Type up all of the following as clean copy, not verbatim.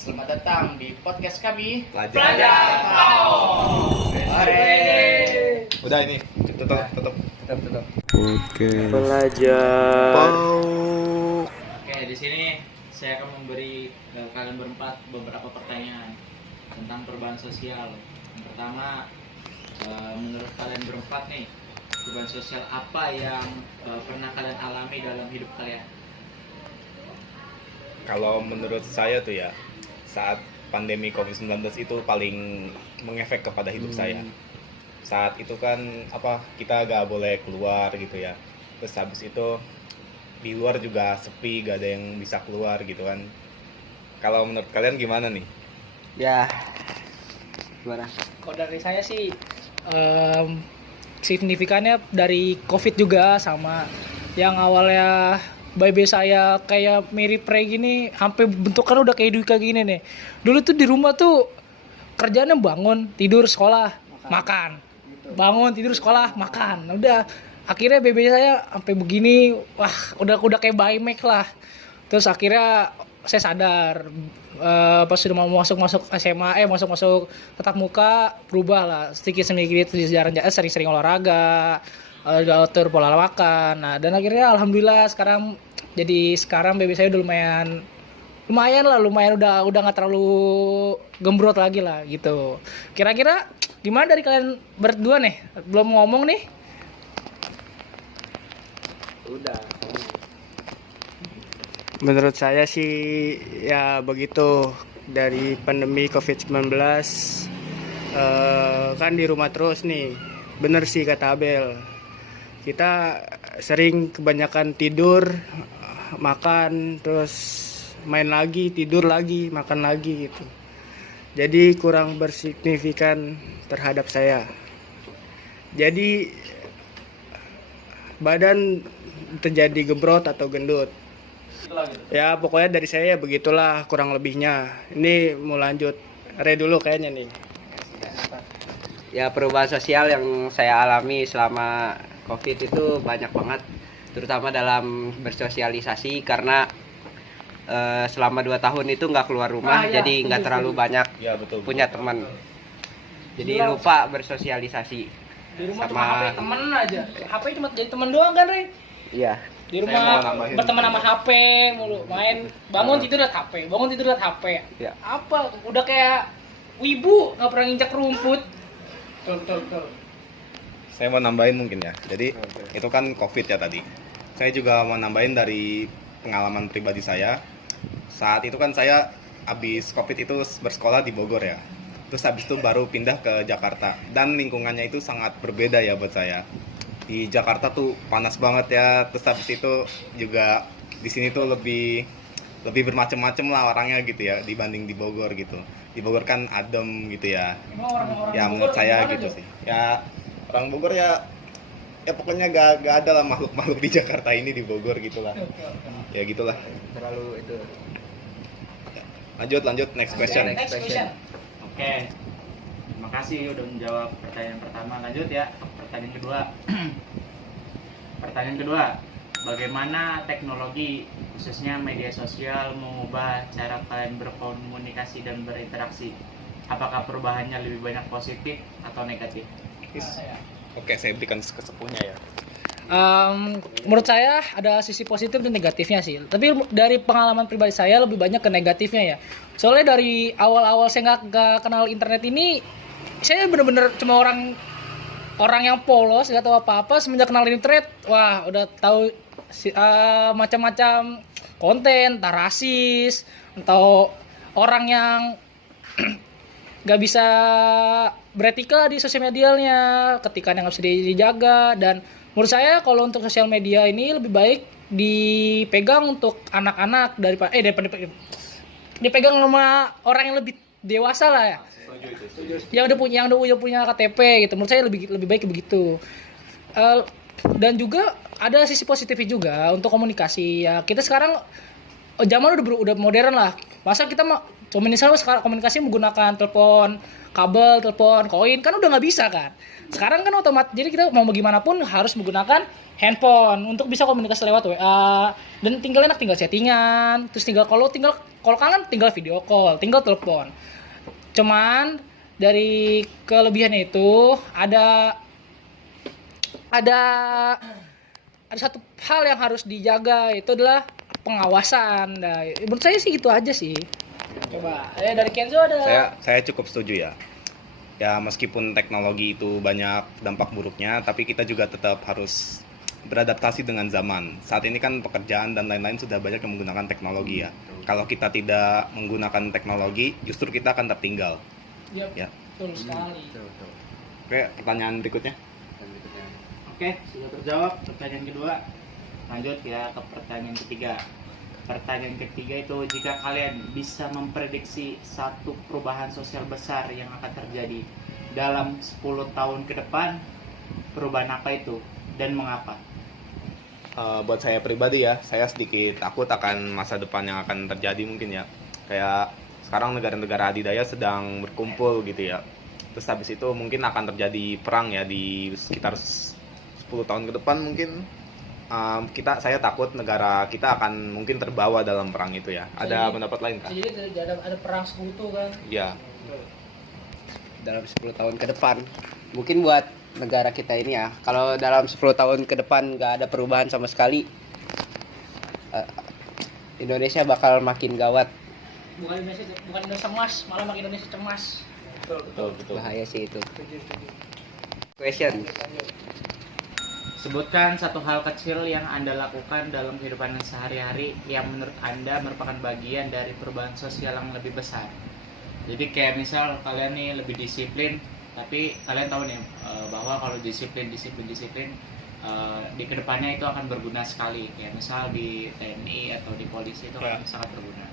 Selamat datang di podcast kami Pelajar Tahu. Udah ini, tutup. Oke. Pelajar. Oke, di sini saya akan memberi kalian berempat beberapa pertanyaan tentang perubahan sosial. Yang pertama, menurut kalian berempat nih, perubahan sosial apa yang pernah kalian alami dalam hidup kalian? Kalau menurut saya tuh ya, saat pandemi COVID-19 itu paling mengefek kepada hidup saya. Saat itu kan kita gak boleh keluar gitu ya. Terus habis itu di luar juga sepi, gak ada yang bisa keluar gitu kan. Kalau menurut kalian gimana nih? Ya. Gimana? Kalau dari saya sih signifikannya dari COVID juga, sama yang awalnya baby saya kayak mirip Prey gini, sampai bentukan udah kayak Dwika gini nih. Dulu tuh di rumah tuh kerjaannya bangun, tidur, sekolah, makan. Bangun, tidur, sekolah, makan. Udah akhirnya baby saya sampai begini, wah udah kayak bayi Mac lah. Terus akhirnya saya sadar pas sudah mau masuk SMA, masuk tatap muka, berubah lah sedikit sering-sering olahraga, atur pola makan. Nah, dan akhirnya alhamdulillah sekarang baby saya udah lumayan udah nggak terlalu gembrot lagi lah gitu. Kira-kira gimana dari kalian berdua nih? Belum ngomong nih. Udah. Menurut saya sih ya begitu, dari pandemi COVID-19 kan di rumah terus nih. Bener sih kata Abel. Kita sering kebanyakan tidur, makan, terus main lagi, tidur lagi, makan lagi gitu. Jadi kurang bersignifikan terhadap saya. Jadi badan terjadi gebrot atau gendut. Ya pokoknya dari saya begitulah kurang lebihnya. Ini mau lanjut Re dulu kayaknya nih. Ya, perubahan sosial yang saya alami selama COVID itu banyak banget, terutama dalam bersosialisasi karena selama 2 tahun itu nggak keluar rumah, jadi nggak terlalu banyak betul. punya teman. Jadi lupa bersosialisasi. Di rumah Sama- cuma HP temen aja. HP cuma jadi temen doang kan, Re? Iya. Di Saya rumah mau nambahin. berteman sama HP mulu, main bangun tidur liat HP, Iya. Apa udah kayak wibu, nggak pernah nginjak rumput. Betul. Saya mau nambahin mungkin ya. Jadi itu kan COVID ya tadi. Saya juga mau nambahin dari pengalaman pribadi saya. Saat itu kan saya habis COVID itu bersekolah di Bogor ya. Terus habis itu baru pindah ke Jakarta, dan lingkungannya itu sangat berbeda ya buat saya. Di Jakarta tuh panas banget ya. Terus habis itu juga di sini tuh lebih bermacam-macam lah orangnya gitu ya dibanding di Bogor gitu. Di Bogor kan adem gitu ya. Emang orang-orang Ya Bogor menurut saya gimana, gitu Jo? sih. Ya orang Bogor ya pokoknya gak ada lah makhluk di Jakarta ini di Bogor gitulah. Ya gitulah. Terlalu itu. Lanjut next question. Next question. Oke, terima kasih udah menjawab pertanyaan pertama. Lanjut ya, pertanyaan kedua. Pertanyaan kedua, bagaimana teknologi khususnya media sosial mengubah cara kalian berkomunikasi dan berinteraksi? Apakah perubahannya lebih banyak positif atau negatif? Oke, saya berikan kesepuhnya ya. Menurut saya ada sisi positif dan negatifnya sih. Tapi dari pengalaman pribadi saya lebih banyak ke negatifnya ya. Soalnya dari awal-awal saya nggak kenal internet ini, saya bener-bener cuma orang yang polos, nggak tahu apa-apa. Semenjak kenal internet, wah udah tahu macam-macam konten, entah rasis, atau orang yang nggak bisa beretika di sosial medianya, ketika nggak bisa dijaga. Dan menurut saya kalau untuk sosial media ini lebih baik dipegang untuk anak-anak daripada dipegang sama orang yang lebih dewasa lah ya. Yang udah punya KTP gitu. Menurut saya lebih baik begitu. Dan juga ada sisi positifnya juga untuk komunikasi ya. Kita sekarang zaman udah modern lah. Masa kita mah misalnya sekarang komunikasi menggunakan telepon kabel, telepon koin kan udah nggak bisa kan. Sekarang kan otomatis, jadi kita mau bagaimanapun harus menggunakan handphone untuk bisa komunikasi lewat WA, dan tinggal chattingan, terus tinggal kangen tinggal video call, tinggal telepon. Cuman dari kelebihannya itu ada satu hal yang harus dijaga, itu adalah pengawasan. Nah, menurut saya sih itu aja sih. Coba dari Kenzo ada. Saya cukup setuju ya. Ya meskipun teknologi itu banyak dampak buruknya, tapi kita juga tetap harus beradaptasi dengan zaman. Saat ini kan pekerjaan dan lain-lain sudah banyak yang menggunakan teknologi ya. Kalau kita tidak menggunakan teknologi, justru kita akan tertinggal. Yep, Ya. betul sekali. Oke, pertanyaan berikutnya. Oke, sudah terjawab pertanyaan kedua. Lanjut ya ke pertanyaan ketiga. Pertanyaan ketiga itu, jika kalian bisa memprediksi satu perubahan sosial besar yang akan terjadi dalam 10 tahun ke depan, perubahan apa itu dan mengapa? Buat saya pribadi ya, saya sedikit takut akan masa depan yang akan terjadi mungkin ya. Kayak sekarang negara-negara adidaya sedang berkumpul gitu ya. Terus habis itu mungkin akan terjadi perang ya di sekitar 10 tahun ke depan mungkin. Saya takut negara kita akan mungkin terbawa dalam perang itu ya. Ada pendapat lain kah? Jadi ada perang sekutu kan? Iya. Dalam 10 tahun ke depan. Mungkin buat negara kita ini ya, kalau dalam 10 tahun ke depan nggak ada perubahan sama sekali, Indonesia bakal makin gawat. Bukan Indonesia emas, malah makin Indonesia cemas. Betul. Bahaya sih itu. Question. Sebutkan satu hal kecil yang Anda lakukan dalam kehidupan sehari-hari yang menurut Anda merupakan bagian dari perubahan sosial yang lebih besar. Jadi kayak misal kalian nih lebih disiplin, tapi kalian tahu nih bahwa kalau disiplin di kedepannya itu akan berguna sekali. Kayak misal di TNI atau di polisi itu kan sangat berguna.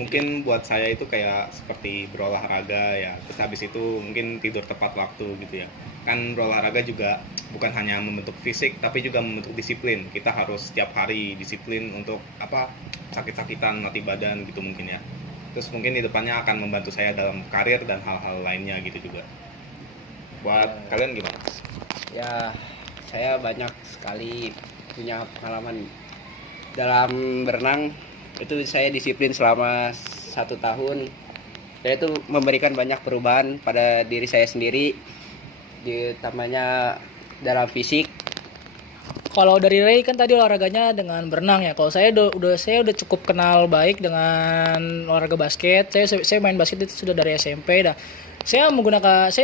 Mungkin buat saya itu kayak seperti berolahraga ya. Terus habis itu mungkin tidur tepat waktu gitu ya. Kan berolahraga juga bukan hanya membentuk fisik tapi juga membentuk disiplin. Kita harus setiap hari disiplin untuk sakit-sakitan mati badan gitu mungkin ya. Terus mungkin di depannya akan membantu saya dalam karir dan hal-hal lainnya gitu juga. Buat kalian gimana? Ya, saya banyak sekali punya pengalaman dalam berenang. Itu saya disiplin selama 1 tahun. Dan itu memberikan banyak perubahan pada diri saya sendiri, utamanya dalam fisik. Kalau dari Ray kan tadi olahraganya dengan berenang ya. Kalau saya udah cukup kenal baik dengan olahraga basket. Saya main basket itu sudah dari SMP dah. Saya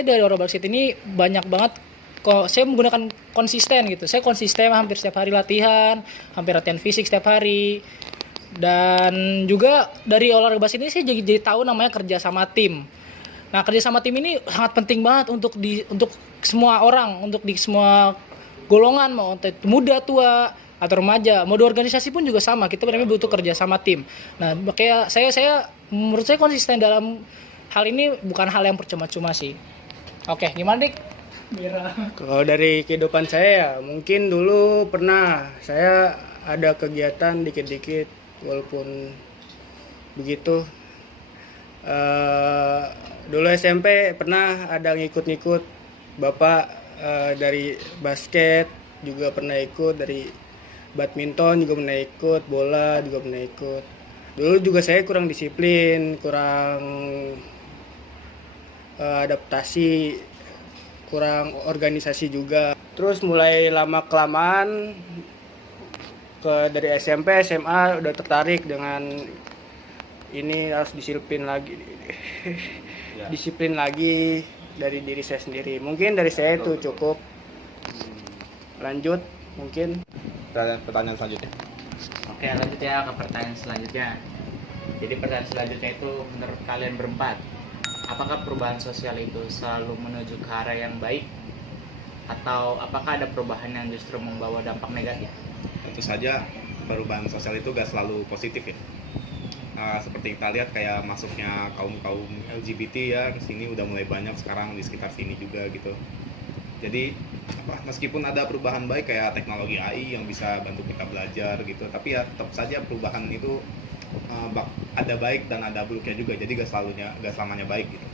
dari olahraga basket ini banyak banget kok saya menggunakan konsisten gitu. Saya konsisten hampir setiap hari latihan, hampir latihan fisik setiap hari. Dan juga dari olahraga basket ini saya jadi tahu namanya kerja sama tim. Nah, kerja sama tim ini sangat penting banget untuk semua orang, untuk di semua golongan, mau muda, tua, atau remaja, mau di organisasi pun juga sama. Kita benar-benar butuh kerja sama tim. Nah, makanya saya menurut saya konsisten dalam hal ini bukan hal yang percuma-cuma sih. Oke, gimana Dik? Kalau dari kehidupan saya ya, mungkin dulu pernah saya ada kegiatan dikit-dikit, walaupun begitu. Dulu SMP pernah ada ngikut-ngikut bapak dari basket, juga pernah ikut dari badminton, juga pernah ikut bola, juga pernah ikut. Dulu juga saya kurang disiplin, kurang adaptasi, kurang organisasi juga. Terus mulai lama kelamaan dari SMP SMA udah tertarik dengan ini, harus disiplin lagi. Disiplin lagi dari diri saya sendiri. Mungkin dari saya itu cukup. Lanjut mungkin Pertanyaan selanjutnya. Oke, lanjut ya ke pertanyaan selanjutnya. Jadi pertanyaan selanjutnya itu, menurut kalian berempat, apakah perubahan sosial itu selalu menuju ke arah yang baik? Atau apakah ada perubahan yang justru membawa dampak negatif? Tentu saja perubahan sosial itu gak selalu positif ya. Seperti kita lihat kayak masuknya kaum LGBT ya ke sini udah mulai banyak sekarang di sekitar sini juga gitu. Jadi meskipun ada perubahan baik kayak teknologi AI yang bisa bantu kita belajar gitu, tapi ya tetap saja perubahan itu ada baik dan ada buruknya juga, jadi gak selamanya baik gitu.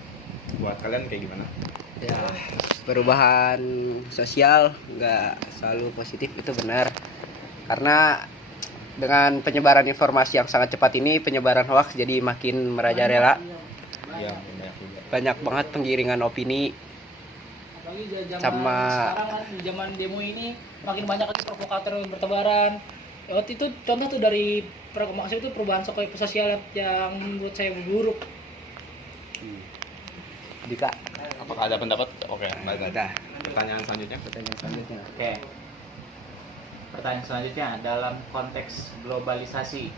Buat kalian kayak gimana? Ya, perubahan sosial nggak selalu positif, itu benar. Karena dengan penyebaran informasi yang sangat cepat ini, penyebaran hoax jadi makin merajalela. Iya, banyak juga. Banyak banget penggiringan opini. Apalagi zaman Sama- sekarang kan, di zaman demo ini makin banyak lagi provokator yang bertebaran. Ya, waktu itu contoh tuh dari maksud itu perubahan sosial yang menurut saya buruk. Dika, Apakah ada pendapat? Oke, nggak ada. pertanyaan selanjutnya. Pertanyaan selanjutnya. Oke. Pertanyaan selanjutnya, dalam konteks globalisasi,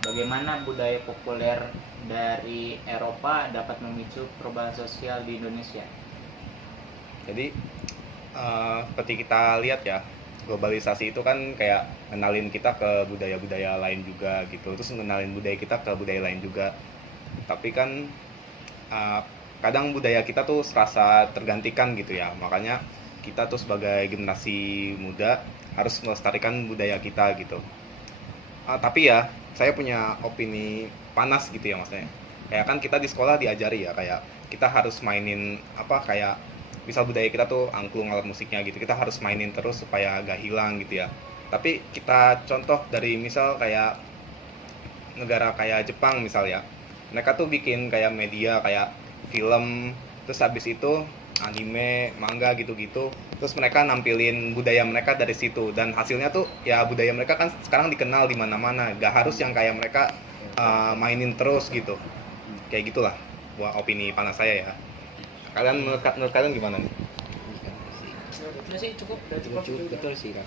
bagaimana budaya populer dari Eropa dapat memicu perubahan sosial di Indonesia? Jadi seperti kita lihat ya, globalisasi itu kan kayak ngenalin kita ke budaya-budaya lain juga gitu, terus ngenalin budaya kita ke budaya lain juga. Tapi kan kadang budaya kita tuh serasa tergantikan gitu ya, makanya kita tuh sebagai generasi muda harus melestarikan budaya kita gitu. Tapi ya saya punya opini panas gitu ya, maksudnya kayak kan kita di sekolah diajari ya, kayak kita harus mainin kayak misal budaya kita tuh angklung alat musiknya gitu, kita harus mainin terus supaya gak hilang gitu ya. Tapi kita contoh dari misal kayak negara kayak Jepang misal ya, mereka tuh bikin kayak media kayak film, terus habis itu anime, manga gitu-gitu, terus mereka nampilin budaya mereka dari situ, dan hasilnya tuh ya budaya mereka kan sekarang dikenal di mana-mana. Gak harus yang kayak mereka mainin terus gitu, kayak gitulah buat opini panas saya ya. Kalian menurut kalian gimana nih? Udah sih cukup. Betul sih, Kak.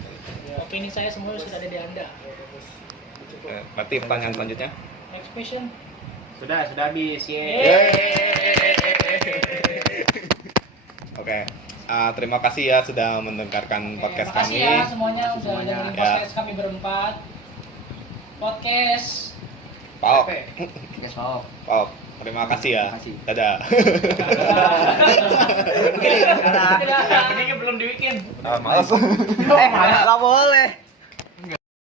Opini saya semua sudah ada di Anda. Berarti pertanyaan selanjutnya. Next question. Sudah habis. Oke, terima kasih ya sudah mendengarkan podcast Makasih kami. ya semuanya udah Semuanya. dengerin Ya. podcast kami berempat. Podcast Paok, Guys, mau. Paok, terima kasih ya. Terima kasih. Dadah. Ini belum dibikin. Males. Nggak boleh.